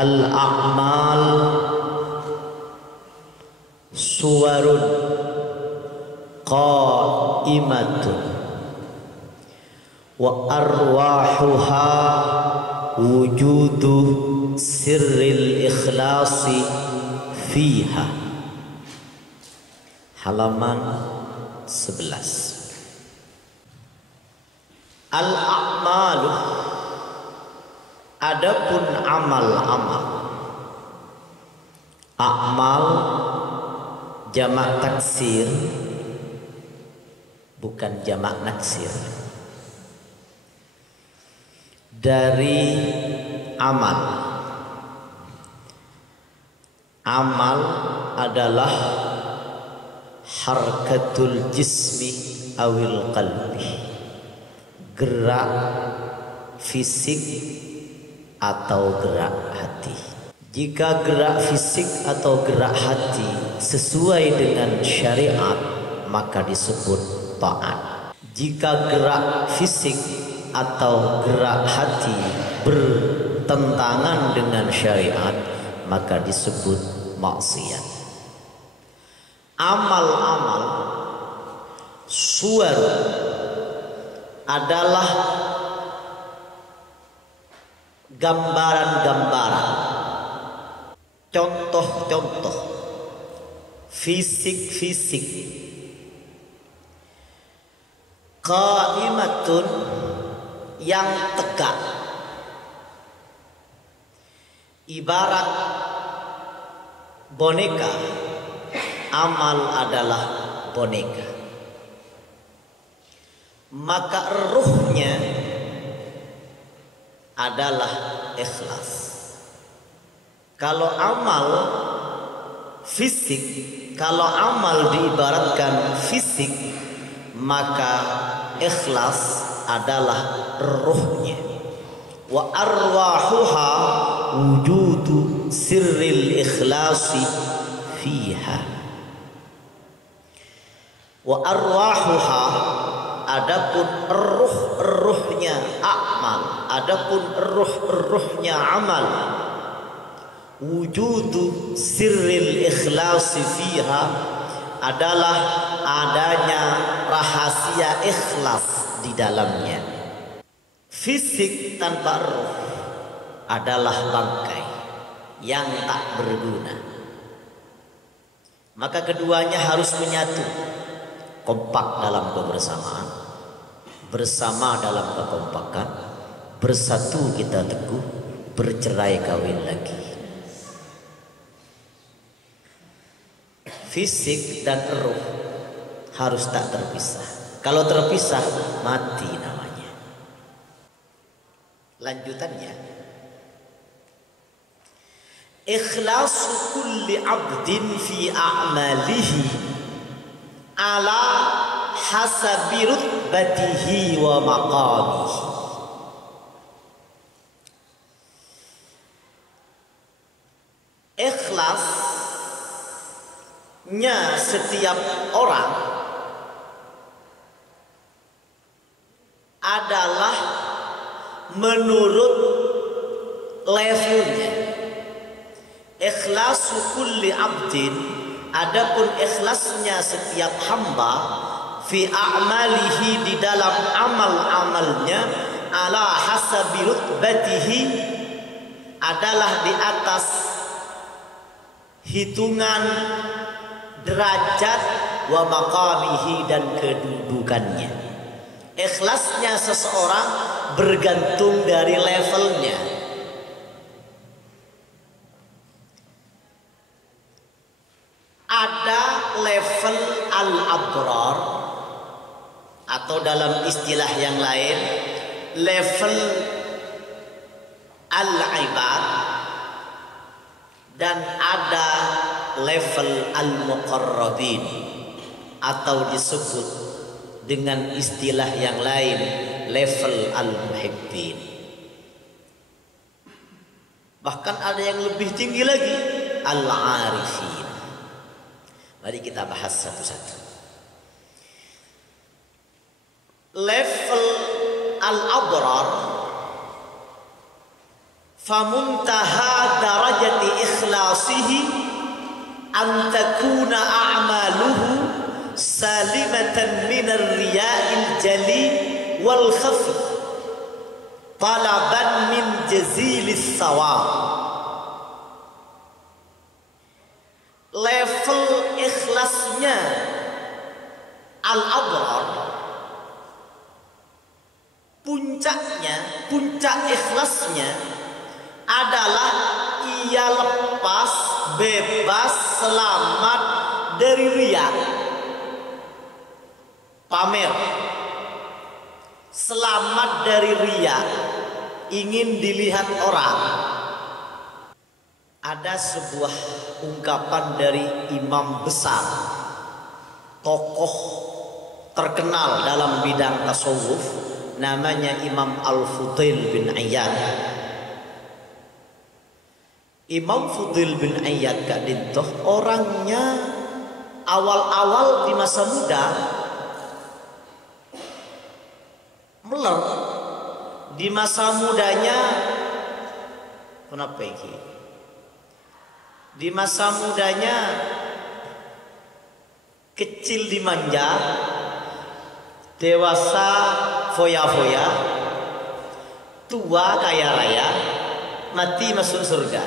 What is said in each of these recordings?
Al-a'mal suwarun qa'imatun wa arwahuha wujudu sirril ikhlasi fiha. Halaman 11. Al-a'malu, adapun amal-amal. A'mal jamak taksir, bukan jamak naksir. Dari amal. Amal adalah harkatul jismi awil qalbi, gerak fisik atau gerak hati. Jika gerak fisik atau gerak hati sesuai dengan syariat, maka disebut taat. Jika gerak fisik atau gerak hati bertentangan dengan syariat, maka disebut maksiat. Amal-amal suwar adalah gambaran-gambaran, contoh-contoh fisik-fisik. Qaimatun, yang tegak, ibarat boneka. Amal adalah boneka, maka ruhnya adalah ikhlas. Kalau amal fisik, kalau amal diibaratkan fisik, maka ikhlas adalah ruhnya. Wa arwahuha wujudu sirril ikhlasi fiha. Wa arwahuha, adapun ruh-ruhnya amal, adapun ruh-ruhnya amal. Wujudu sirril ikhlasi fiha adalah adanya rahasia ikhlas di dalamnya. Fisik tanpa ruh adalah bangkai yang tak berguna. Maka keduanya harus menyatu, kompak dalam kebersamaan, bersama dalam kekompakan, bersatu kita teguh, bercerai kawin lagi. Fisik dan ruh harus tak terpisah. Kalau terpisah, mati namanya. Lanjutannya, ikhlasu kulli abdin fi a'malihi ala hasabi rutbatihi wa maqamihi. Ikhlasnya setiap orang adalah menurut levelnya. Ikhlasu kulli abdin, adapun ikhlasnya setiap hamba fi a'malihi, di dalam amal-amalnya, ala hasabi rutbatihi, adalah di atas hitungan derajat, wa maqamihi, dan kedudukannya. Ikhlasnya seseorang bergantung dari levelnya. Ada level al-abrar, atau dalam istilah yang lain level al-ibad, dan ada level al-muqarrabin, atau disebut dengan istilah yang lain level al-muhibbin. Bahkan ada yang lebih tinggi lagi, al-arifin. Mari kita bahas satu-satu. Level al-abrar famuntaha darajati ikhlasihi an takuna a'maluhu salimatan minar riya'il jali wal khafi talaban min jazilis sawab. Level ikhlasnya al-abrar, puncak ikhlasnya adalah ia lepas, bebas, selamat dari riya, pamer, selamat dari riya, ingin dilihat orang. Ada sebuah ungkapan dari imam besar, tokoh terkenal dalam bidang tasawuf, namanya Imam Al-Fudail bin Iyad. Imam Fudail bin Iyad Kak Dintoh orangnya awal-awal di masa muda meler. Di masa mudanya kenapa ini? Di masa mudanya kecil dimanja, dewasa foya-foya, tua kaya raya, mati masuk surga.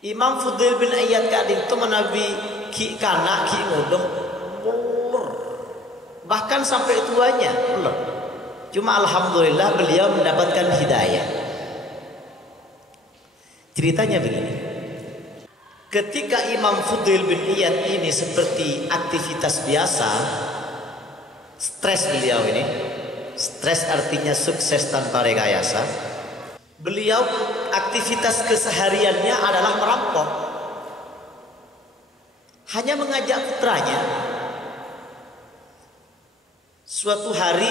Imam Fudail bin Iyad Kak Dintoh menabi ki kanak ki ngodoh mulur, bahkan sampai tuanya mulur. Cuma alhamdulillah beliau mendapatkan hidayah. Ceritanya begini, ketika Imam Fudail bin Iyad ini seperti aktivitas biasa, stres beliau ini, stres artinya sukses tanpa rekayasa. Beliau aktivitas kesehariannya adalah merampok. Hanya mengajak putranya. Suatu hari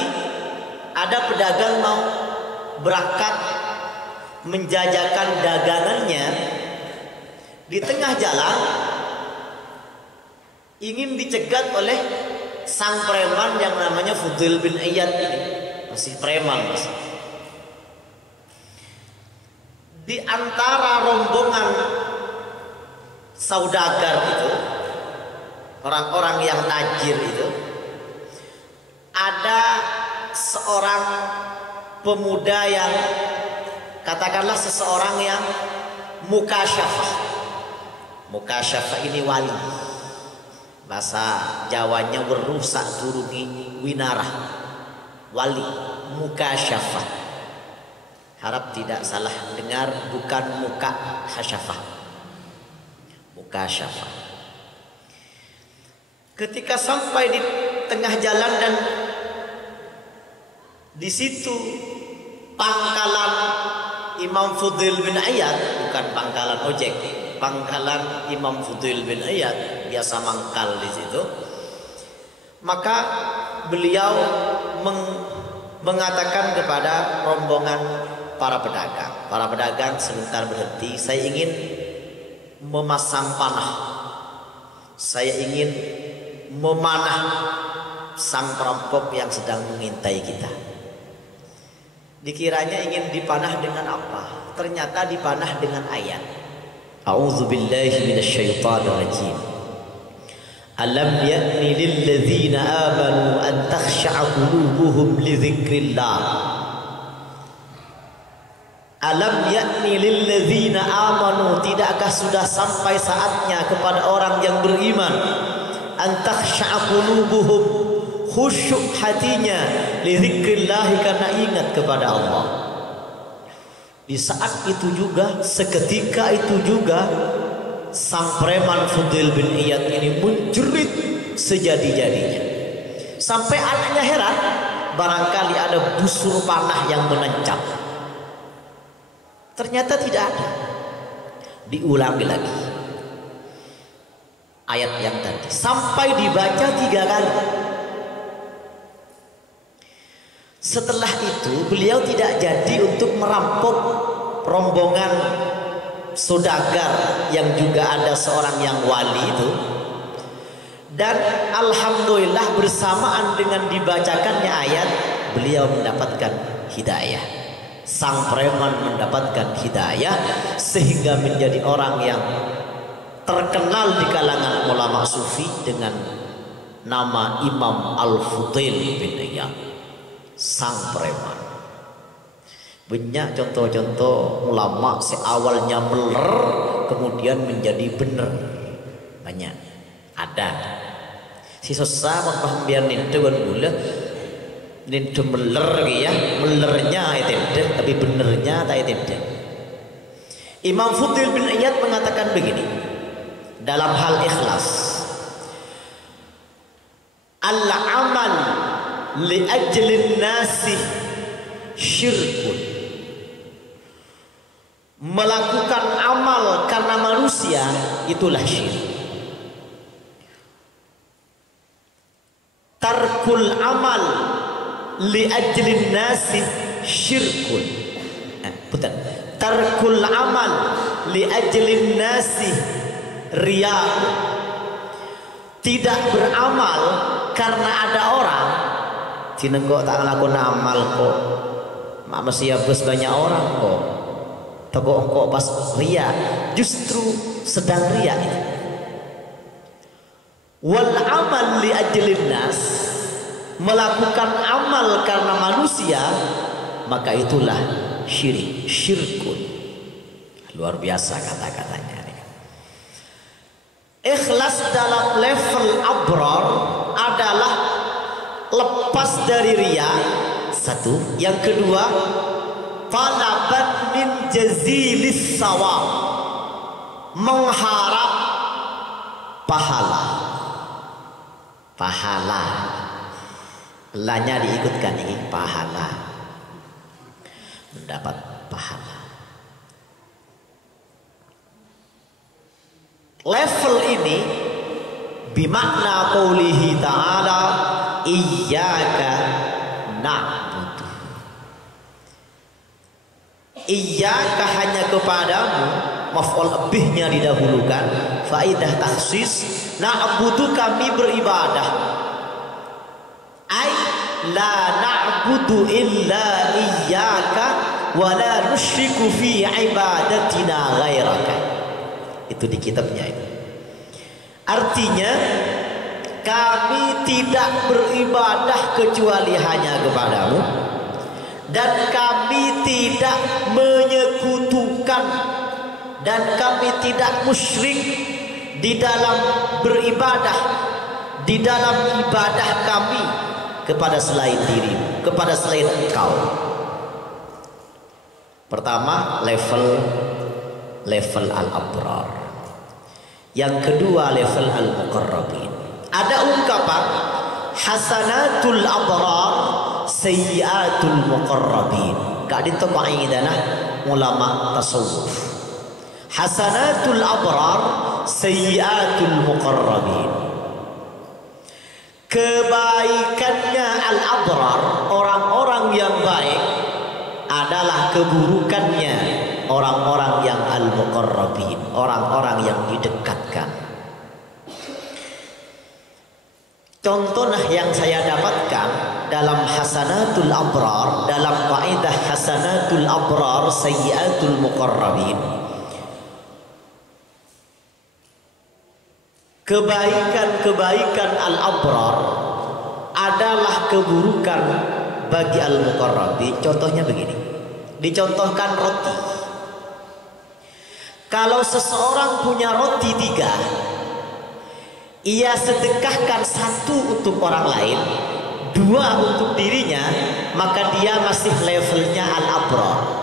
ada pedagang mau berangkat menjajakan dagangannya, di tengah jalan ingin dicegat oleh sang preman yang namanya Fudail bin Iyad ini. Masih preman masih. Di antara rombongan saudagar itu, orang-orang yang tajir itu, ada seorang pemuda yang katakanlah seseorang yang mukasyafah. Mukasyafah ini wali. Bahasa Jawanya werusak turungi winarah. Wali, mukasyafah. Harap tidak salah dengar, bukan muka hasyafah. Mukasyafah. Ketika sampai di tengah jalan dan di situ pangkalan Imam Fudail bin Iyad, bukan pangkalan ojek, pangkalan Imam Fudail bin Iyad, biasa mangkal di situ. Maka beliau mengatakan kepada rombongan para pedagang, sebentar berhenti, saya ingin memasang panah, saya ingin memanah sang perampok yang sedang mengintai kita. Dikiranya ingin dipanah dengan apa? Ternyata dipanah dengan ayat. A'udzubillahi minasyaitonir rajim. Alam ya'ni lil ladzina amanu an takhsha'a qulubuhum li dzikrillah. Alam ya'ni lil ladzina amanu, tidakkah sudah sampai saatnya kepada orang yang beriman an takhsha'a qulubuhum, khusyuk hatinya, li dzikrillah, karena ingat kepada Allah. Di saat itu juga, seketika itu juga, sang preman Fudail bin Iyad ini menjerit sejadi-jadinya. Sampai anaknya heran, barangkali ada busur panah yang menancap. Ternyata tidak ada. Diulangi lagi ayat yang tadi sampai dibaca 3 kali. Setelah itu beliau tidak jadi untuk merampok rombongan saudagar yang juga ada seorang yang wali itu. Dan alhamdulillah bersamaan dengan dibacakannya ayat, beliau mendapatkan hidayah. sang preman mendapatkan hidayah sehingga menjadi orang yang terkenal di kalangan ulama sufi dengan nama Imam Al-Fudail bin Iyad, sang preman. Banyak contoh-contoh ulama seawalnya meler kemudian menjadi bener, banyak ada. Si susah paham biar ninte gula ninte meler ya, melernya itu tapi benernya tak itu. Imam Fudail bin Iyad mengatakan begini dalam hal ikhlas, al-amal li ajlin nasi syirkun, melakukan amal karena manusia itulah syirik. Tarkul amal li ajlin nasi syirkun, bukan tarkul amal li ajlin nasi riya, tidak beramal karena ada orang cina kok tak ngelakuin amal kok manusia bos banyak orang kok toko kok pas riya, justru sedang riya. Wal amal li ajlin nas, melakukan amal karena manusia, maka itulah syirik, syirkun. Luar biasa kata-katanya. Ikhlas dalam level abrar adalah lepas dari riya, satu. Yang kedua, talaban min jazilis sawab, mengharap pahala. Pahala, lanya diikutkan ini pahala, mendapat pahala. Level ini bimakna qaulihi ta'ala iyyaka na'budu, iyyaka hanya kepadamu, maf'ul bihnya didahulukan, faidah takhsis, na'budu kami beribadah, ay la na'budu illa iyyaka wa la nusyriku fi ibadatina ghairaka. Itu di kitabnya itu. Artinya kami tidak beribadah kecuali hanya kepadamu, dan kami tidak menyekutukan, dan kami tidak musyrik di dalam beribadah, di dalam ibadah kami kepada selain dirimu, kepada selain engkau. Pertama level al-abrar. Yang kedua level al-muqarrabin. Ada ungkapan hasanatul abrar sayyiatul muqarrabin. Kak dito qaidana ulama tasawuf. Hasanatul abrar sayyiatul muqarrabin. Kebaikannya al-abrar, orang-orang yang baik, adalah keburukannya orang-orang yang al-muqarrabin, orang-orang yang didekatkan. Contoh yang saya dapatkan dalam hasanatul abrar, dalam kaidah hasanatul abrar sayyiatul muqarrabin, kebaikan-kebaikan al-abrar adalah keburukan bagi al-muqarrabin. Contohnya begini, dicontohkan roti. Kalau seseorang punya roti 3, ia sedekahkan 1 untuk orang lain, 2 untuk dirinya, maka dia masih levelnya al-abrar.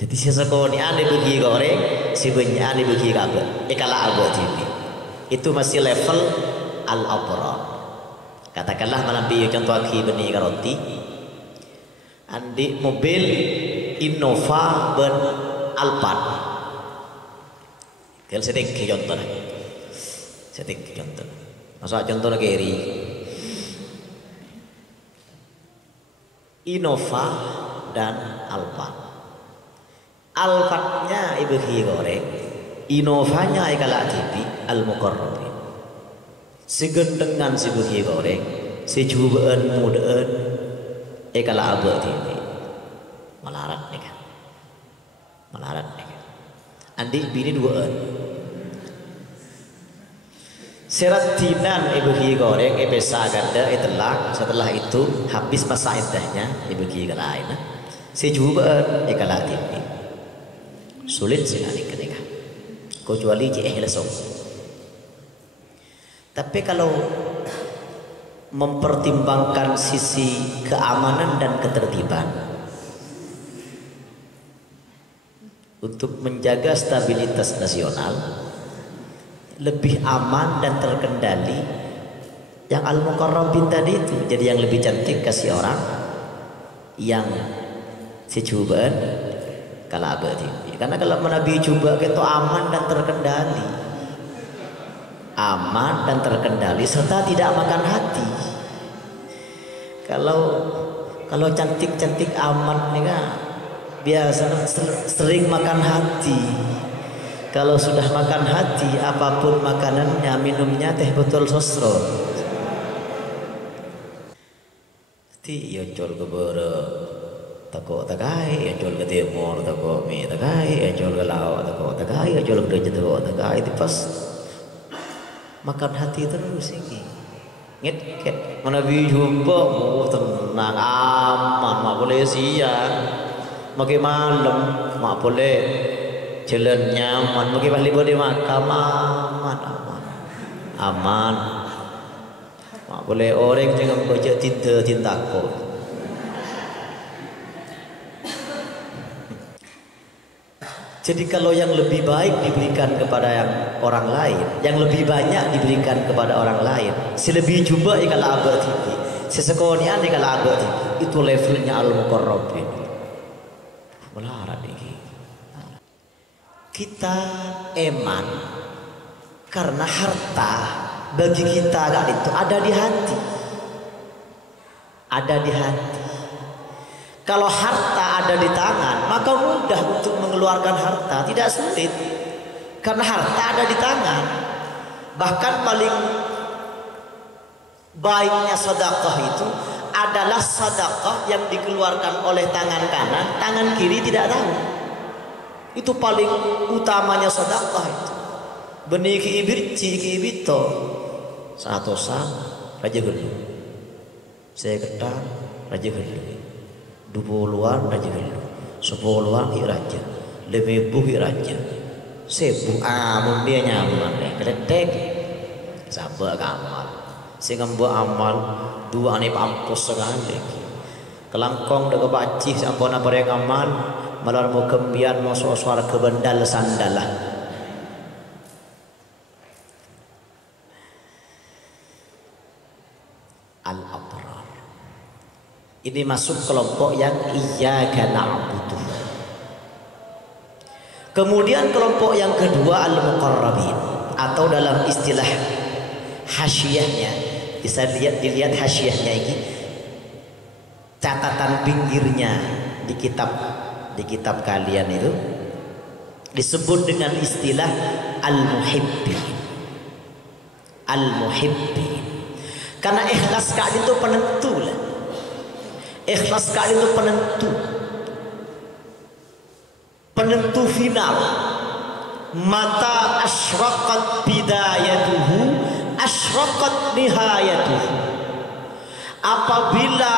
Jadi seseorang ini ane bagi goreng, si banyak ane bagi kabel, kalah abad ini. Itu masih level al-abrar. Katakanlah malam biu contoh aki benih roti, andi mobil Innova ben Alphard. Kalau setting contoh, setting contoh. Masa contoh lagi ri Innova dan Alphard. Alphardnya ibu goreng, Innovanya ikala TV al-muqarrabin. Segendengan si bagi goreng, si cubaan mudaan, Kalau abah TV melarat nih kan, melarat nih kan. Andi bini duaan. Seratinan ibu ki goreng pesa ganda itulah setelah itu habis masa iddahnya ibu ki lain. Sejuba kalau TV sulit sekali ketika kecuali ikhlas. Tapi kalau mempertimbangkan sisi keamanan dan ketertiban untuk menjaga stabilitas nasional lebih aman dan terkendali yang Al-Muqarrabin tadi itu. Jadi yang lebih cantik kasih orang yang secubaan kalau abadi, karena kalau Nabi coba itu aman dan terkendali, aman dan terkendali serta tidak makan hati. Kalau cantik-cantik aman nih kan biasa sering makan hati. Kalau sudah makan hati apapun makanannya minumnya teh botol sosro. Ti yo col kebere tako takai yo col ke timur tako mi takai yo col ke laut tako takai yo col ke deje tako takai itu pas makan hati terus ini ngit Nabi jumpa tenang aman mak boleh siang maki malam mak boleh jalan nyaman maki balik boleh makan aman mak boleh orang jangan baca tintaku. Jadi kalau yang lebih baik diberikan kepada yang orang lain, yang lebih banyak diberikan kepada orang lain, selebih juga kalau abad ini, sesekonian kalau abad itu levelnya Al-Muqarrabin. Melarat ini. Kita eman karena harta bagi kita kan itu ada di hati, ada di hati. Kalau harta ada di tangan, maka mudah untuk mengeluarkan harta, tidak sulit. Karena harta ada di tangan. Bahkan paling baiknya sedekah itu adalah sedekah yang dikeluarkan oleh tangan kanan, tangan kiri tidak tahu. Itu paling utamanya sedekah itu. Benih ki ibirci ki ibito. Satu raja gelu. Saya ketang raja gelu. 20-an raja gelu, 10-an raja, 5.000 raja, 1.000 amun dia nyaman deh, keledek, sabar amal, sehingga buat amal 2 ani pampus sekali, kelangkong dek baci sampai nak beri amal, malar mau kembian mau suara kebendal sandalah. Al-Abrar. Ini masuk kelompok yang iyyaka na'budu. Kemudian kelompok yang kedua Al-Muqarrabin, atau dalam istilah hasyiyahnya bisa dilihat hasyiyahnya ini, catatan pinggirnya di kitab kalian itu disebut dengan istilah al-muhibbin. Al-muhibbin. Karena ikhlas kali itu penentu lah. Ikhlas kali itu penentu final. Mata asyraqat bidayatuhu asyraqat nihayatuhu. Apabila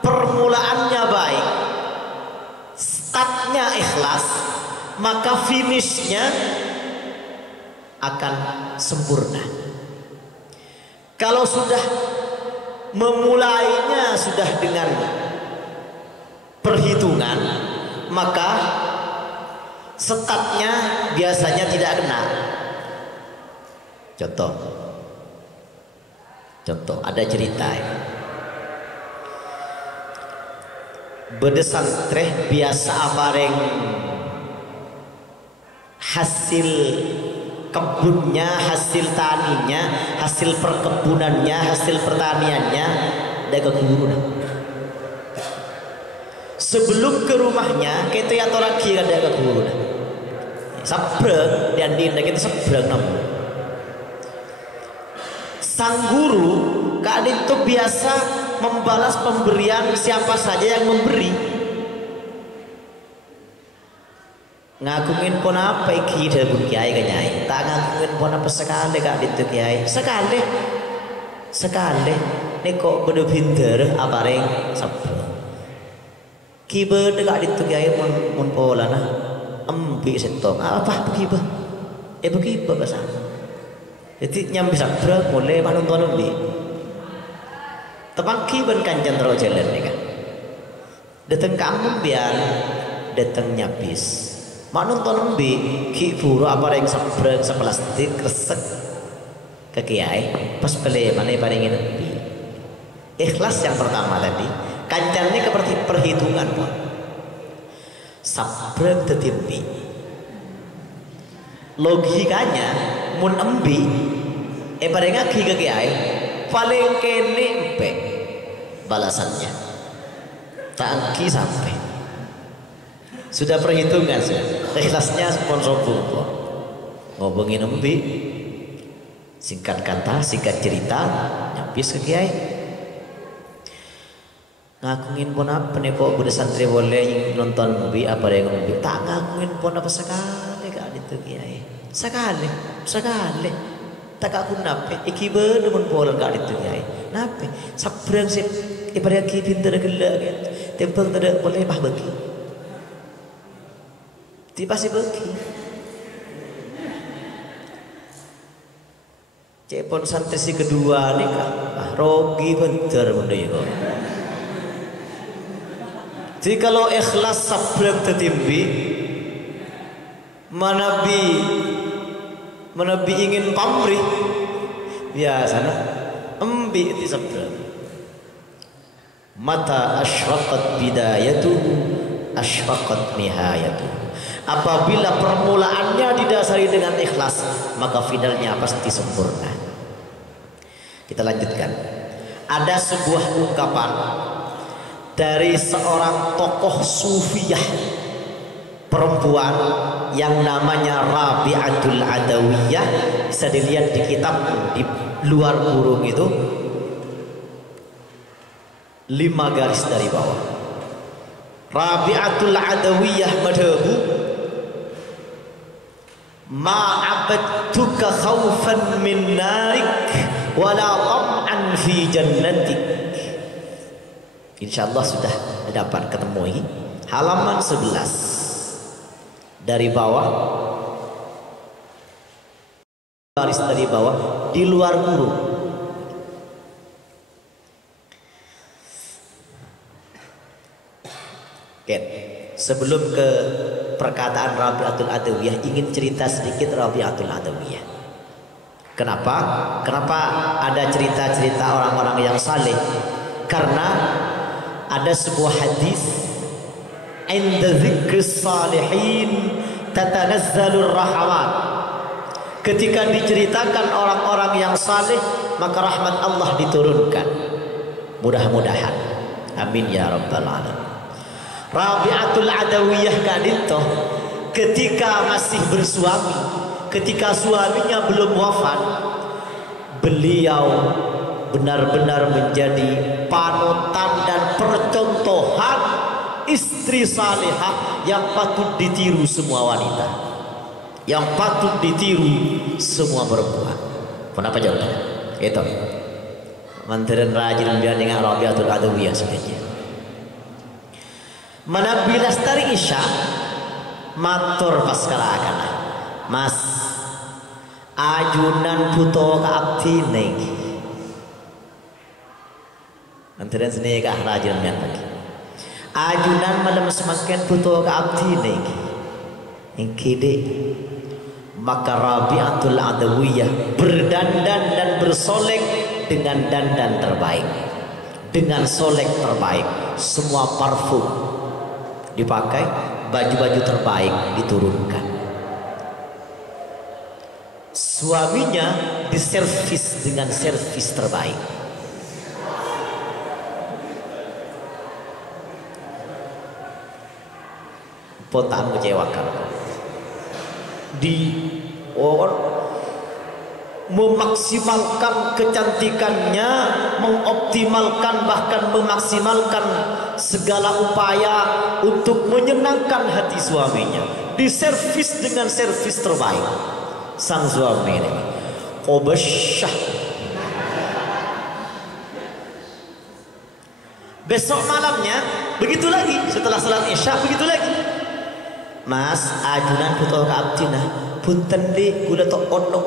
permulaannya baik, startnya ikhlas, maka finishnya akan sempurna. Kalau sudah memulainya sudah dengan perhitungan, maka startnya biasanya tidak kena. Contoh ada cerita ya. Bedesantreh biasa apareng hasil kebunnya, hasil taninya, hasil perkebunannya, hasil pertaniannya ada keguru. Sebelum ke rumahnya kita ya lagi ada keguru. Sabrang dan dinda kita sabrang namun. Sang guru kali itu biasa membalas pemberian siapa saja yang memberi. Ngagungin pun apa iki pun kiai kenyai, tak ngagungin pun apa sekali kak itu kiai, sekali ini kok bener pinter apa reng sabra kibe dekat itu kiai mun pola nah empi setong apa begiba begiba bahasa jadi nyambi sabra mulai manonton umbi tepang kiben kanjan terlalu jalan nih kan dateng kamu biar dateng nyabis manonton umbi ki buru apa yang sabra sepelastik resek ke kiai pas beli mana paling umbi ikhlas yang pertama tadi kancan ini seperti perhitungan Pak sabrek tetimpi logikanya mun embi pada ngaki ke kiai paling kene empe balasannya tak angki sampai sudah perhitungan sudah ikhlasnya sponsor buku ngobongin embi singkat kata singkat cerita nyapis ke kiai ngakungin pun apa nih kok budak santri boleh nonton movie apa yang movie tak ngakungin pun apa sekali kak itu kiai sekali tak aku nape iki bener pun pola kak itu kiai nape sabrang sih ibarat ki pintar gelak kan tempel tidak boleh bah bagi tiba sih bagi cepon santri si kedua nih kak rogi bentar benda ya kok. Jadi kalau ikhlas sabrek tetimbi menabi ingin pamrih biasanya embi di sabrek mata asyraqat bidayatuhu asyraqat nihayatuhu apabila permulaannya didasari dengan ikhlas maka finalnya pasti sempurna. Kita lanjutkan. Ada sebuah ungkapan dari seorang tokoh sufiyah perempuan yang namanya Rabi'atul Adawiyah, bisa dilihat di kitab di luar kurung itu 5 garis dari bawah. Rabi'atul Adawiyah madhabu ma'abadtuka khawfan min narik wala tam'an fi jannatik. Insyaallah sudah dapat ketemu halaman 11 dari bawah, garis dari bawah di luar kurung. Oke, sebelum ke perkataan Rabi'atul Adawiyah ingin cerita sedikit Rabi'atul Adawiyah. Kenapa ada cerita-cerita orang-orang yang saleh? Karena ada sebuah hadis, "Inda dzikris salihin tatanazzalur rahmat." Ketika diceritakan orang-orang yang saleh, maka rahmat Allah diturunkan. Mudah-mudahan. Amin ya rabbal alamin. Rabi'atul Adawiyah kadito ketika masih bersuami, ketika suaminya belum wafat, beliau benar-benar menjadi panutan dan percontohan istri salihah yang patut ditiru semua wanita, yang patut ditiru semua perempuan. Kenapa jawabannya? Itu manteran rajin biar dengan Rabi'atul Adawiyah sebenarnya. Manabi Lastari Isya matur paskarakan, Mas ajunan puto ka abdi niki. Antaran seni kah rajin yang lagi. Ajunan malam semakin puto ka abdi niki. Ingkide maka Rabi'atul Adawiyah berdandan dan bersolek dengan dandan terbaik, dengan solek terbaik, semua parfum dipakai, baju-baju terbaik diturunkan. Suaminya diservis dengan servis terbaik. Potaan kecewakan di memaksimalkan kecantikannya, mengoptimalkan bahkan memaksimalkan segala upaya untuk menyenangkan hati suaminya, diservis dengan servis terbaik. Sang suami ini qobasyah. Besok malamnya begitu lagi, setelah salat isya begitu lagi. Mas ajunan puto ka abdina punten di kuda tok ondo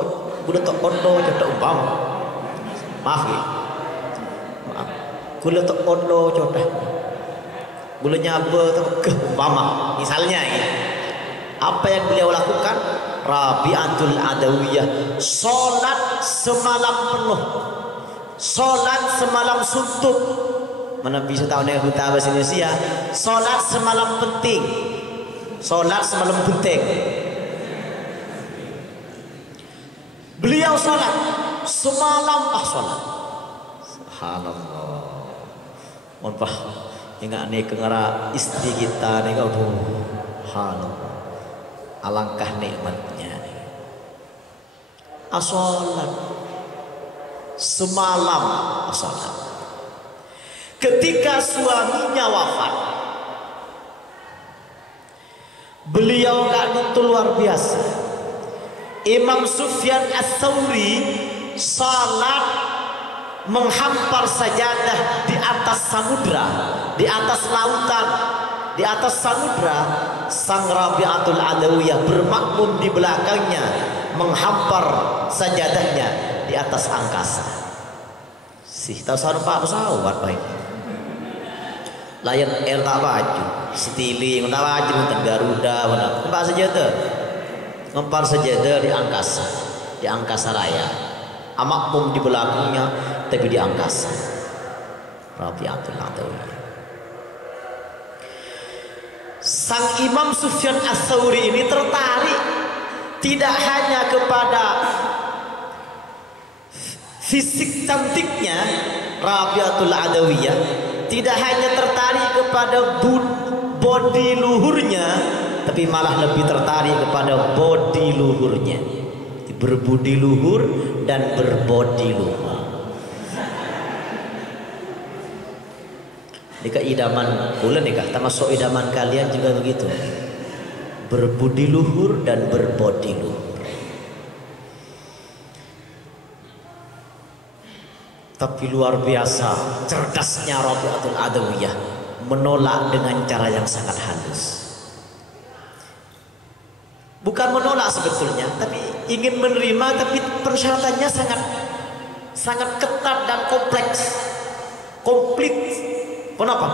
jodoh umpam. Maaf ya, maaf kuda tok ondo jodoh gula nyaba ke umpama misalnya ya. Apa yang beliau lakukan? Rabi'atul Adawiyah, sholat semalam penuh, sholat semalam suntuk. Mana bisa tahu nih buta bahasa Indonesia? Sholat semalam penting, sholat semalam penting. Beliau sholat semalam sholat. Subhanallah. Mohon pak, ingat nih kengara istri kita nih kau tuh. Subhanallah. Alangkah nikmatnya. Sholat semalam sholat. Ketika suaminya wafat, beliau kagum luar biasa. Imam Sufyan Ats-Tsauri salat menghampar sajadah di atas samudra, di atas lautan, di atas samudra. Sang Rabi'atul Adawiyah bermakmum di belakangnya, menghampar sajadahnya di atas angkasa. Sih tahu sarupa pesawat baik. Lion Air tak baju, Citylink tak baju, tentang Garuda, ngempar sajadah, ngempar sajadah di angkasa raya. Makmum di belakangnya, tapi di angkasa. Rabi'atul Adawiyah. Sang Imam Sufyan Ats-Tsauri ini tertarik tidak hanya kepada fisik cantiknya Rabi'atul Adawiyah, tidak hanya tertarik kepada body luhurnya, tapi malah lebih tertarik kepada body luhurnya. Berbudi luhur dan berbody luhur. Nikah idaman bulan nikah, termasuk idaman kalian juga begitu. Berbudi luhur dan berbody luhur. Tapi luar biasa cerdasnya Rabi'atul Adawiyah, menolak dengan cara yang sangat halus. Bukan menolak sebetulnya, tapi ingin menerima, tapi persyaratannya sangat ketat dan komplit. Kenapa?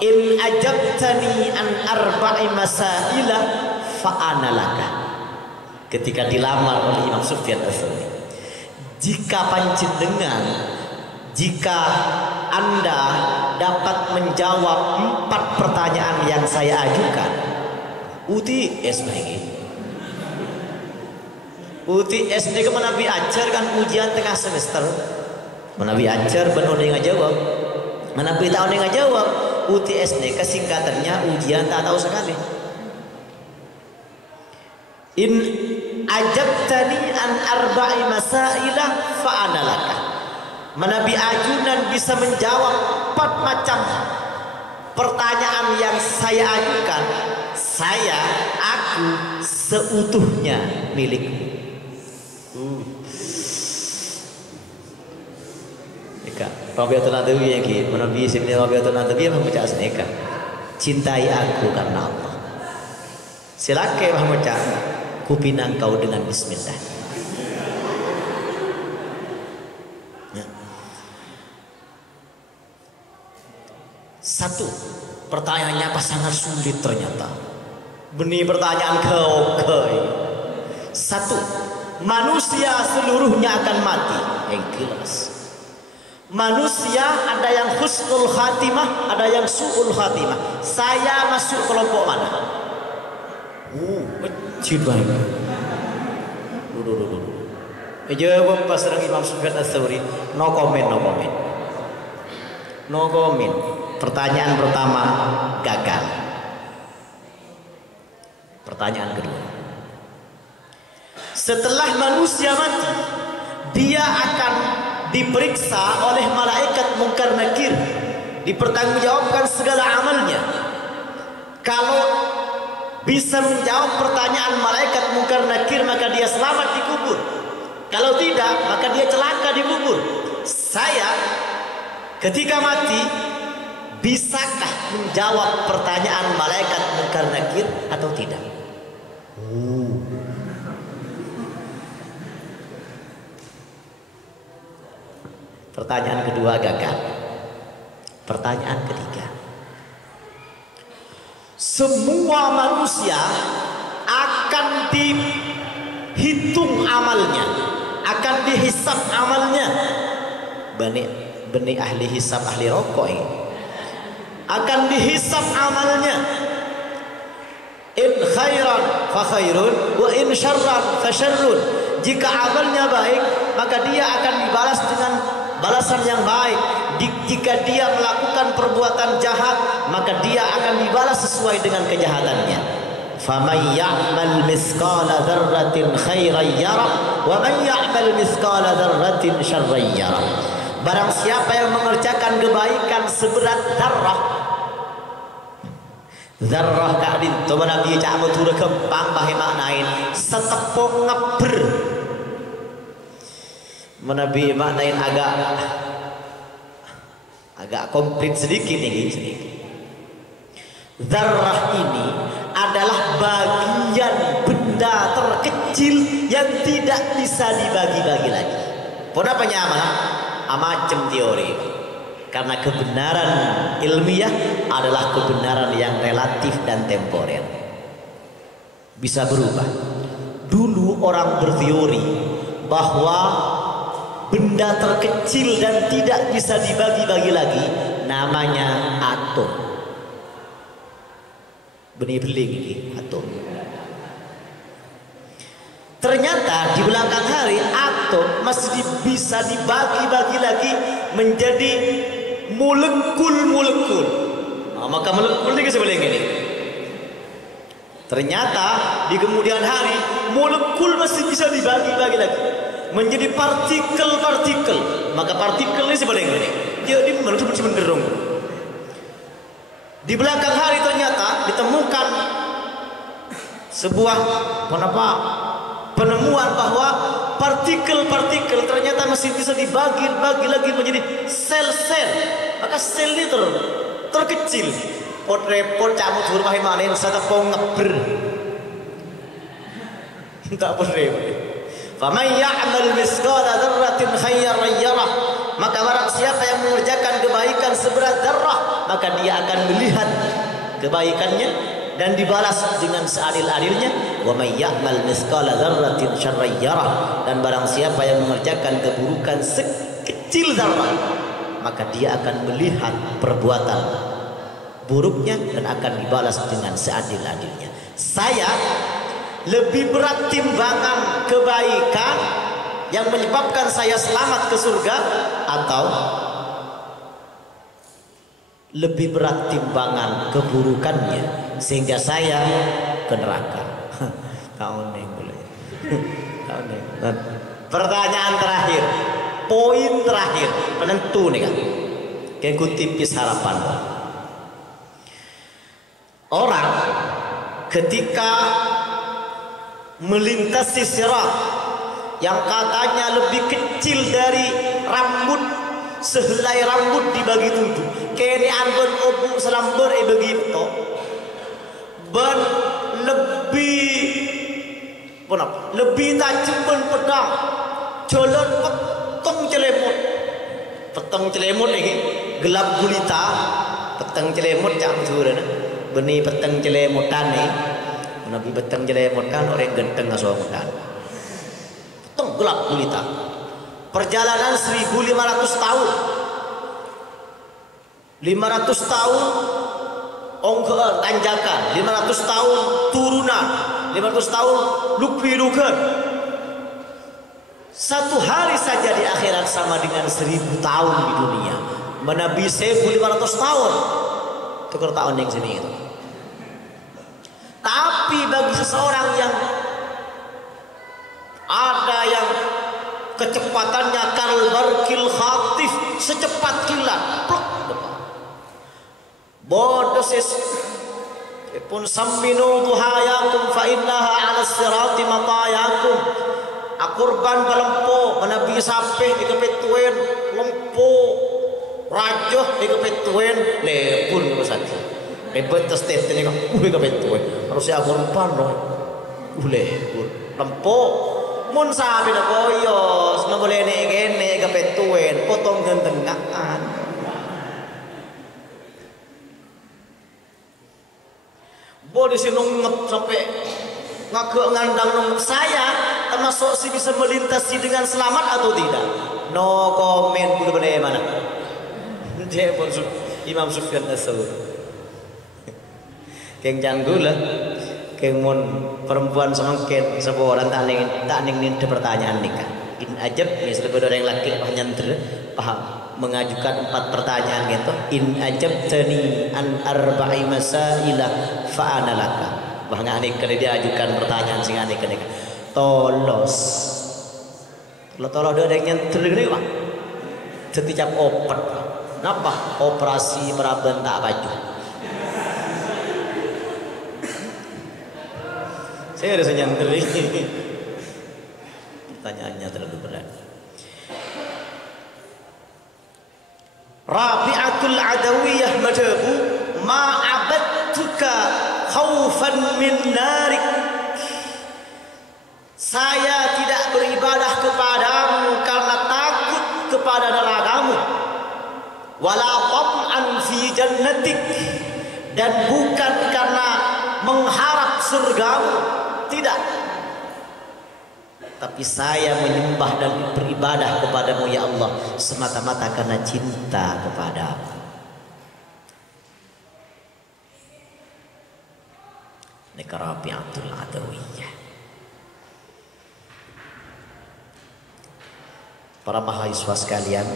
In ajabtani an arba'i masaila fa'ana laka. Ketika dilamar oleh Imam Sufyan Ats-Tsauri, jika Anda dapat menjawab 4 pertanyaan yang saya ajukan, UTS lagi. UTS ini kemana Nabi ajar kan ujian tengah semester. Nabi ajar benar nggak jawab. Mana beritahu dia nggak jawab. UTS ini kesingkatannya ujian tak tahu sekali. In ajabtani an arba'i masaila fa'ana laka. Nabi ajunan bisa menjawab 4 macam pertanyaan yang saya ajukan, aku seutuhnya milikmu. Rabi'atul Adawiyah ki, Nabi sebenarnya Rabi'atul Adawiyah membaca asneka. Cintai aku karena Allah. Silakan membaca kupinang kau dengan bismillah. Ya. 1. Pertanyaannya sangat sulit ternyata. Benih pertanyaan kau. 1. Manusia seluruhnya akan mati. Yang jelas. Manusia ada yang husnul khatimah, ada yang su'ul khatimah. Saya masuk kelompok mana? Kecil banget. Jawab pas Imam Sufyan Ats-Tsauri, no comment. Pertanyaan pertama gagal. Pertanyaan kedua. Setelah manusia mati, dia akan diperiksa oleh malaikat Munkar Nakir, dipertanggungjawabkan segala amalnya. Kalau bisa menjawab pertanyaan malaikat Munkar Nakir, maka dia selamat di kubur. Kalau tidak, maka dia celaka di kubur. Saya ketika mati, bisakah menjawab pertanyaan malaikat Munkar Nakir atau tidak? Pertanyaan kedua gagal. Pertanyaan ketiga, semua manusia akan dihitung amalnya, akan dihisab amalnya. Benih ahli hisab, ahli rokok ini akan dihisab amalnya. In khairan fa khairun wa in syarran fa syarrun. Jika amalnya baik, maka dia akan dibalas dengan balasan yang baik. Jika dia melakukan perbuatan jahat, maka dia akan dibalas sesuai dengan kejahatannya. Faman ya'mal mithqala dzarratin khairan yarah wa man ya'mal mithqala dzarratin syarran yarah. Barang siapa yang mengerjakan kebaikan seberat zarrah, zarrah kadin to nabi cak mutur kempang bahe maknain setepung ngeber. Menabi maknain agak komplit sedikit nih. Zarrah ini adalah bagian benda terkecil yang tidak bisa dibagi-bagi lagi. Kenapa nyaman? Amacem teori. Karena kebenaran ilmiah adalah kebenaran yang relatif dan temporer. Bisa berubah. Dulu orang berteori bahwa benda terkecil dan tidak bisa dibagi-bagi lagi namanya atom. Benih beling ini atom. Ternyata di belakang hari atom masih bisa dibagi-bagi lagi menjadi molekul-molekul. Nah, maka molekul ini sebelah ini. Ternyata di kemudian hari molekul masih bisa dibagi-bagi lagi menjadi partikel-partikel. Maka partikel ini sebenarnya ini jadi menurut cenderung. Di belakang hari ternyata ditemukan sebuah penemuan bahwa partikel-partikel ternyata masih bisa dibagi-bagi lagi menjadi sel-sel. Maka sel ini terkecil. Pot repot camut hurmah manin satapong ngeber. Tak repot. Faman ya'mal mithqala dzarratin khairan yarah. Maka barang siapa yang mengerjakan kebaikan seberat zarrah, maka dia akan melihat kebaikannya dan dibalas dengan seadil-adilnya. Wa may ya'mal mithqala dzarratin syarran yarah. Dan barang siapa yang mengerjakan keburukan sekecil zarrah, maka dia akan melihat perbuatan buruknya dan akan dibalas dengan seadil-adilnya. Saya lebih berat timbangan kebaikan yang menyebabkan saya selamat ke surga, atau lebih berat timbangan keburukannya sehingga saya ke neraka. Pertanyaan terakhir, poin terakhir penentu nih kan, kayak kutipis harapan. Orang ketika melintasi sirat yang katanya lebih kecil dari rambut, sehelai rambut dibagi 7, kene angon obu selamber begitu, ben lebih tajam ben pedang, jalan peteng celemut ini gelap gulita, peteng celemut jam surena, benih peteng celemutan nih. Nabi beteng jelemutkan orang genteng ngasuamutan. Peteng gelap gulita. Perjalanan 1500 tahun. 500 tahun ongkean tanjakan, 500 tahun turunan, 500 tahun luk-pilukan. Satu hari saja di akhirat sama dengan 1000 tahun di dunia. Menabi 1500 tahun. Tukar tahun yang sini itu. Tapi bagi seseorang yang ada yang kecepatannya kalbarkil khatif, secepat kilat. Bodoh sis. Pun samminu duhayakum fa innaha 'ala sirati matayakum. Akurban balempo menabi sapeh dikepetuen lempo rajoh dikepetuen lepun saja. Lebet tes ini kok dikepetuen. Harus akurban loh. Lepun lempo mun sabi na koyo semboleh gene kepetuen potong gentengaan. Boleh si nunget sampai ngagak ngandang nunget saya termasuk si bisa melintasi dengan selamat atau tidak? No comment dulu pada mana? Dia pun Imam Sufyan As-Tsauri. Keng janggula, keng mon perempuan semangkin sebuah orang tak ning pertanyaan nikah. In ajab misalnya ada yang laki nyantri paham mengajukan 4 pertanyaan gitu. In ajabtani an arba'i masaila fa ana laka. Bahkan anik kali dia ajukan pertanyaan sing anik kali. Tolos. Tolo ada yang nyantri gini Pak. Setiap oper. Napa? Operasi meraben tak baju. Saya harus nyantri. Pertanyaannya terlalu berat. Rabi'atul Adawiyah madhabu ma'abadtuka khaufan min narik. Saya tidak beribadah kepadamu karena takut kepada nerakamu. Wala tam'an fi jannatik, dan bukan karena mengharap surgamu, tidak. Tapi saya menyembah dan beribadah kepadamu ya Allah semata-mata karena cinta kepadamu. Ini Rabi'atul Adawiyah. Para mahasiswa sekalian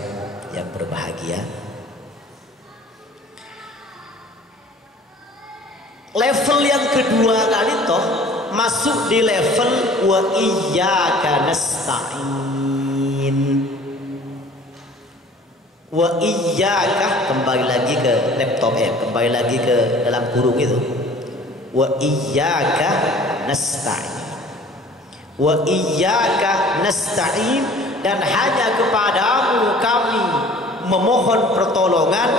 yang berbahagia, level yang kedua kali toh masuk di level wa iyyaka nasta'in. Wa iyyaka, kembali lagi ke laptop kembali lagi ke dalam kurung itu. Wa iyyaka nasta'in. Wa iyyaka nasta'in, dan hanya kepadamu kami memohon pertolongan.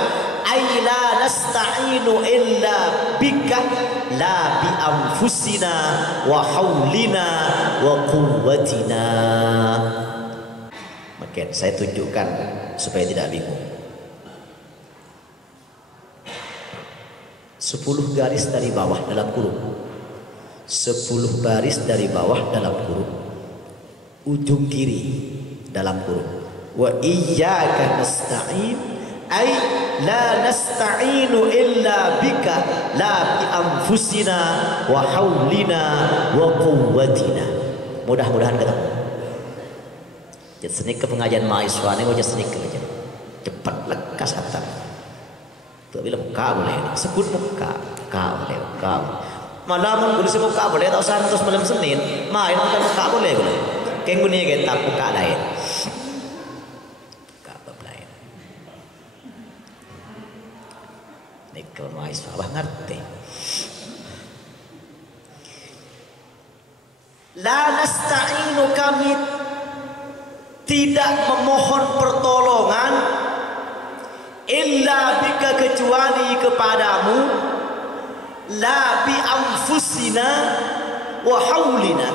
Aila nasta'inu illa bika la bi anfusina wa haulina wa quwwatina. Maka saya tunjukkan supaya tidak bingung. 10 garis dari bawah dalam kurung. 10 baris dari bawah dalam kurung. Ujung kiri dalam kurung. Wa iyyaka nasta'in ay la nasta'inu illa bika la bi anfusina wa haulina wa quwwatina. Mudah-mudahan ketemu. Jadi senik ke pengajian mahasiswa ini wajah senik aja. Cepat lekas kata. Tuh bilang kau boleh sebut muka kau boleh kau. Mana mun kudu muka boleh tak usah terus malam Senin. Main bukan muka boleh. Keng bunyi kita muka lain. Kalau mahasiswa abah ngerti. La nasta'inu, kami tidak memohon pertolongan illa bika, kecuali kepadamu. La bi anfusina wa haulina.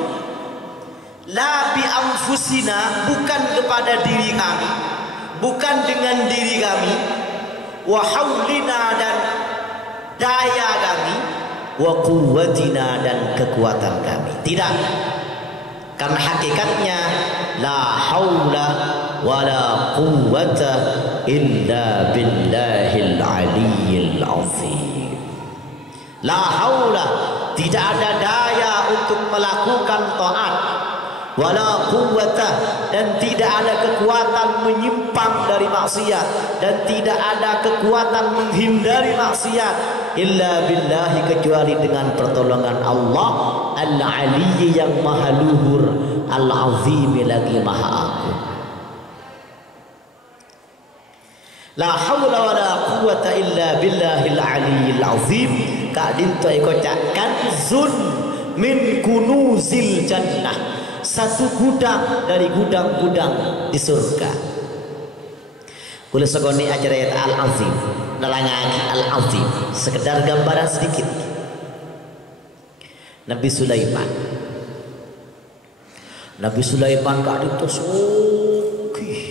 La bi anfusina, bukan kepada diri kami, bukan dengan diri kami. Wa haulina, dan daya kami. Wa quwwatina, dan kekuatan kami. Tidak. Karena hakikatnya la haula wa la quwwata illa billahil aliyyil azim. La haula, tidak ada daya untuk melakukan taat. wala quwwata, dan tidak ada kekuatan menyimpang dari maksiat, dan tidak ada kekuatan menghindari maksiat illa billahi, kecuali dengan pertolongan Allah al-aliyyi yang maha luhur, al-azimi lagi maha agung. La haula wala quwwata illa billahil aliyyil azim. Kak dinto ikocak kanzun min kunuzil jannah, satu gudang dari gudang-gudang di surga. Kula segoni ajaran al-azim, nelangaki al-azim, sekedar gambaran sedikit. Nabi Sulaiman kak dinto sugih,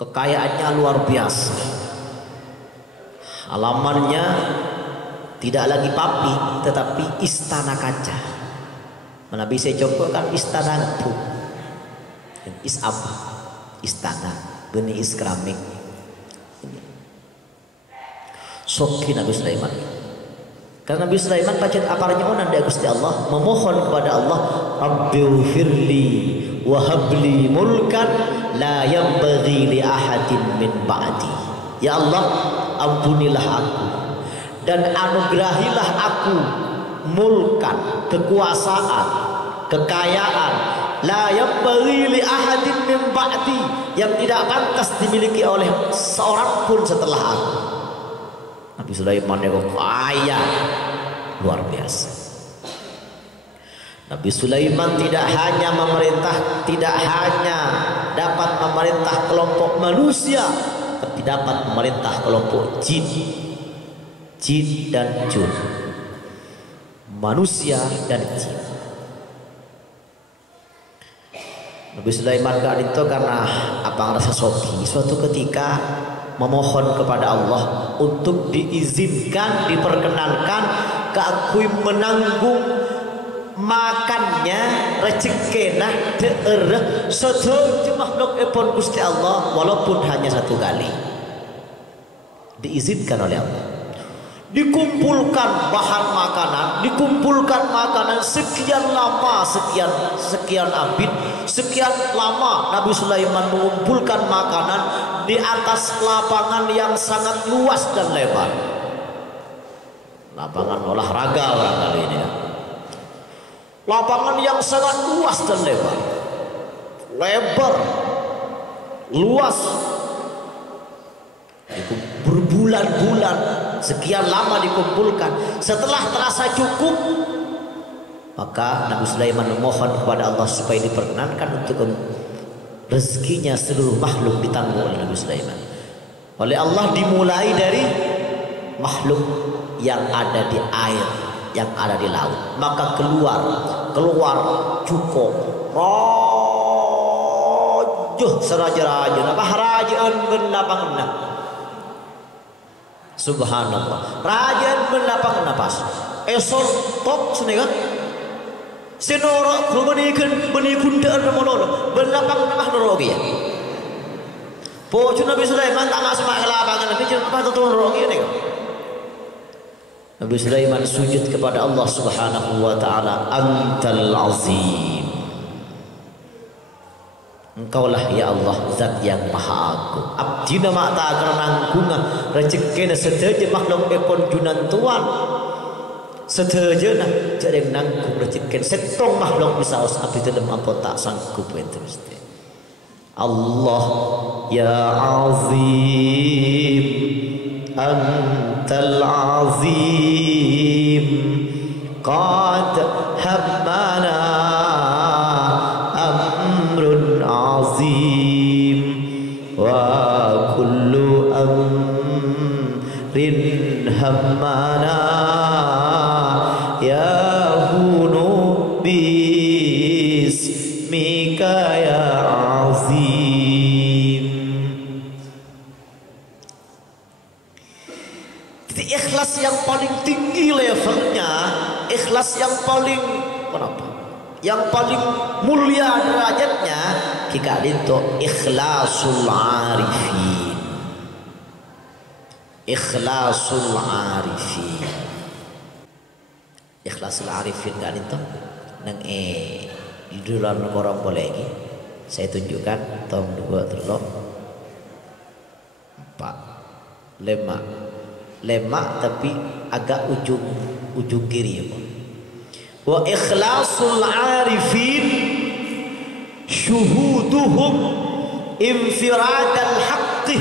kekayaannya luar biasa. Halamannya tidak lagi papi, tetapi istana kaca. Nabi saya contohkan istana itu, isab, istana, benih keramik. Soki Nabi Sulaiman. Karena Nabi Sulaiman pacet aparnya onan dari Gusti Allah, memohon kepada Allah, Rabbighfirli wa habli mulkan la yanbaghi li ahadin min ba'di. Ya Allah, ampunilah aku dan anugerahilah aku mulkan, kekuasaan, kekayaan, la yanbaghi li ahadin min ba'di, yang tidak pantas dimiliki oleh seorang pun setelah aku. Nabi Sulaiman yang kaya luar biasa. Nabi Sulaiman tidak hanya memerintah, tidak hanya dapat memerintah kelompok manusia, tapi dapat memerintah kelompok jin dan jun, manusia dan jin. Nabi Sulaiman gak itu karena apa rasa soki. Suatu ketika memohon kepada Allah untuk diizinkan, diperkenankan keakui menanggung makannya rezekina daerah sedaya makhluk epon Gusti Allah, walaupun hanya satu kali. Diizinkan oleh Allah. Dikumpulkan bahan makanan, dikumpulkan makanan sekian lama, sekian abid, sekian lama Nabi Sulaiman mengumpulkan makanan di atas lapangan yang sangat luas dan lebar. Lapangan olahraga orang kali ini ya. Lapangan yang sangat luas dan lebar, luas. Itu berbulan-bulan, sekian lama dikumpulkan. Setelah terasa cukup, maka Nabi Sulaiman memohon kepada Allah supaya diperkenankan untuk rezekinya seluruh makhluk ditanggung oleh Nabi Sulaiman. Oleh Allah dimulai dari makhluk yang ada di air, yang ada di laut. Maka keluar cukup rojuh seraja-raja apa harajaan benapangna. Subhanallah, rajaan benapang napas esol top sunega senora benikun daan mono benapang namah norogi ya po Nabi Sulaiman tak masuk lapangan Nabi apa tu norogi ni. Nabi Sulaiman sujud kepada Allah Subhanahu wa taala, Antal Azim. Engkaulah ya Allah zat yang maha agung. Abdina mata karena rezekina sedaya makhluk epon junantuan. Sedaya jadi nanggung rezeki setong makhluk bisa us abdi dalam apa tak sanggup terus. Allah ya Azim, Antal Azim, qad hammana amrun azim wa kullu amrin hammana yahunu bismika ya azim. Jadi ikhlas yang paling tinggi levelnya, ikhlas yang paling yang paling mulia derajatnya kita itu ikhlasul arifin. Ikhlasul arifin. Ikhlasul arifin kan itu nang idulan orang boleh lagi. Saya tunjukkan tong 2 3 4 5 tapi agak ujung kiri ya. Wa ikhlasul arifin syuhuduhum infiradal haqqi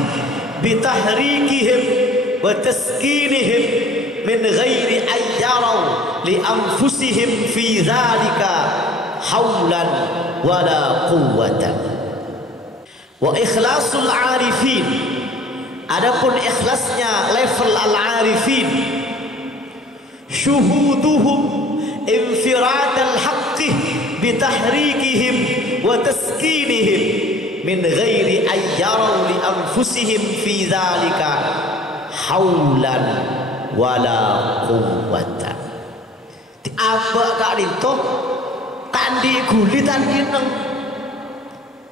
bitahrikihim wa taskinihim min ghairi ayyaraw li anfusihim fi dhalika hawlan wala quwwatan. Wa ikhlasul arifin, adapun ikhlasnya level al-arifin, syuhuduhum infiradal haqqi bitahrikihim wa taskinihim min ghairi ayyaraw li anfusihim fi dhalika haulan wala quwwatan. Apa kak itu tandi guli tandi neng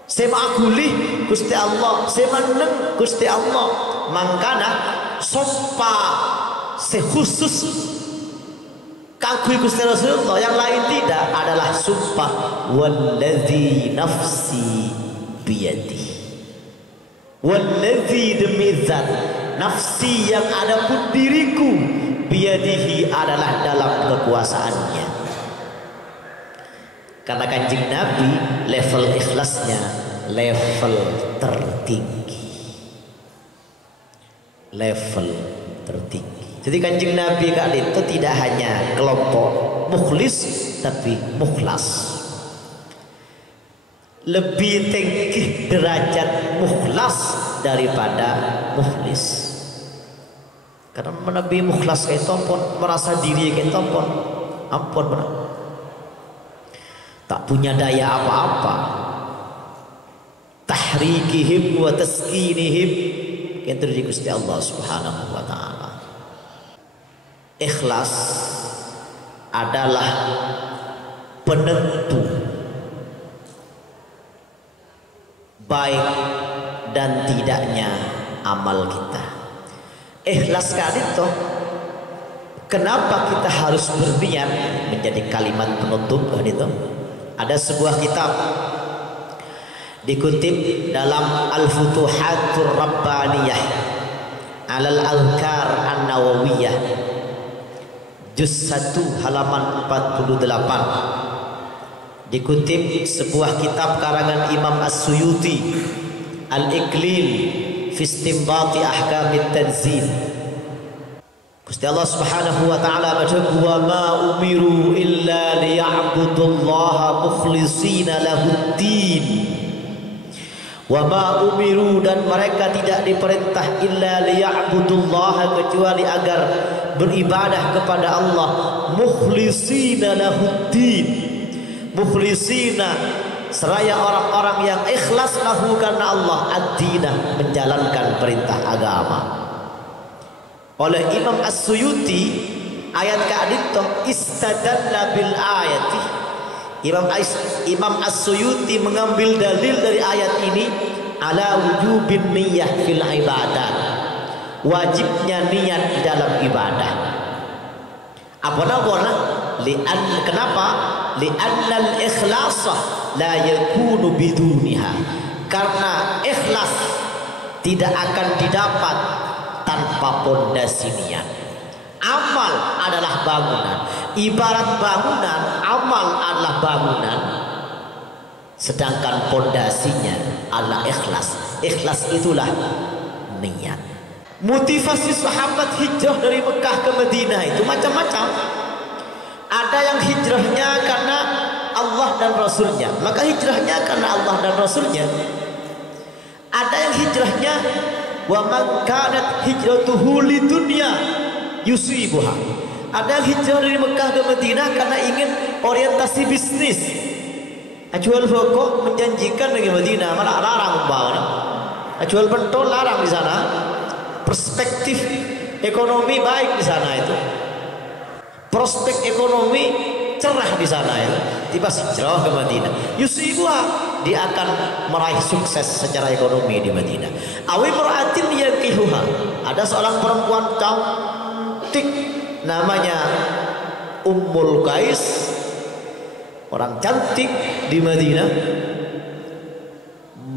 sema guli Gusti Allah, sema neng Gusti Allah. Mangkana sopa sekhusus kagui Gusti Rasulullah, yang lain tidak, adalah sumpah walladzi nafsi biyadi, walladzi demi zat nafsi yang ada pun diriku biyadihi adalah dalam kekuasaannya. Karena Kanjeng Nabi level ikhlasnya level tertinggi, level tertinggi. Jadi Kanjeng Nabi kali itu tidak hanya kelompok mukhlis tapi mukhlas. Lebih tinggi derajat mukhlas daripada mukhlis. Karena Nabi mukhlas itu pun merasa diri itu pun ampun benar. Tak punya daya apa-apa. Tahrikihim wa taskinihim yang terjadi Gusti Allah Subhanahu wa taala. Ikhlas adalah penentu baik dan tidaknya amal kita. Ikhlas kali itu kenapa kita harus berniat menjadi kalimat penutup kan itu? Ada sebuah kitab dikutip dalam Al-Futuhatur Rabbaniyah Alal Azkar An-Nawawiyah juz 1 halaman 48, dikutip sebuah kitab karangan Imam As-Suyuti Al-Iqlil fi Istinbati Ahkamit Tanzil. Gusti Allah Subhanahu wa taala berfirman, "Wa ma umiru illa liya'budullaha mukhlishina lahud-din." Wa ma umiru, dan mereka tidak diperintah illa liya'budullaha kecuali agar beribadah kepada Allah mukhlishina lahud-din. Mukhlisina seraya orang-orang yang ikhlas lahu karena Allah, ad-dinah menjalankan perintah agama. Oleh Imam As-Suyuti ayat kadito istadalla bil ayati. Imam As-Suyuti mengambil dalil dari ayat ini ala wujubin niyyah fil ibadah, wajibnya niat di dalam ibadah. Apa namanya? Kenapa? Li'annal ikhlasa la yakunu biduniha, karena ikhlas tidak akan didapat tanpa pondasi niat. Amal adalah bangunan, ibarat bangunan, amal adalah bangunan, sedangkan pondasinya adalah ikhlas. Ikhlas itulah niat. Motivasi sahabat hijrah dari Mekah ke Madinah itu macam-macam. Ada yang hijrahnya karena Allah dan Rasulnya, maka hijrahnya karena Allah dan Rasulnya. Ada yang hijrahnya wa man kanat hijratuhu lidunya yusibuha. Ada yang hijrah dari Mekah ke Madinah karena ingin orientasi bisnis. Jual rokok menjanjikan dari Madinah, malah larang membawa. Jual pentol larang di sana. Perspektif ekonomi baik di sana itu. Prospek ekonomi cerah di sana ya. Tiba hijrah ke Madinah, yusibuha, dia akan meraih sukses secara ekonomi di Madinah. Awi mur'atin yankihuha, ada seorang perempuan cantik namanya Ummul Qais, orang cantik di Madinah,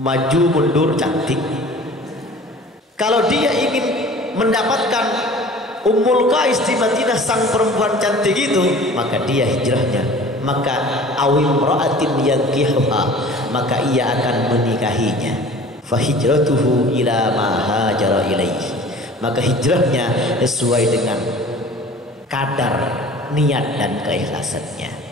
maju mundur cantik. Kalau dia ingin mendapatkan Ummul Qais di Madinah, sang perempuan cantik itu, maka dia hijrahnya. Maka awim ra'atin yankihuha, maka ia akan menikahinya. Fahijratuhu ila ma hajara ilaihi, maka hijrahnya sesuai dengan kadar niat dan keikhlasannya.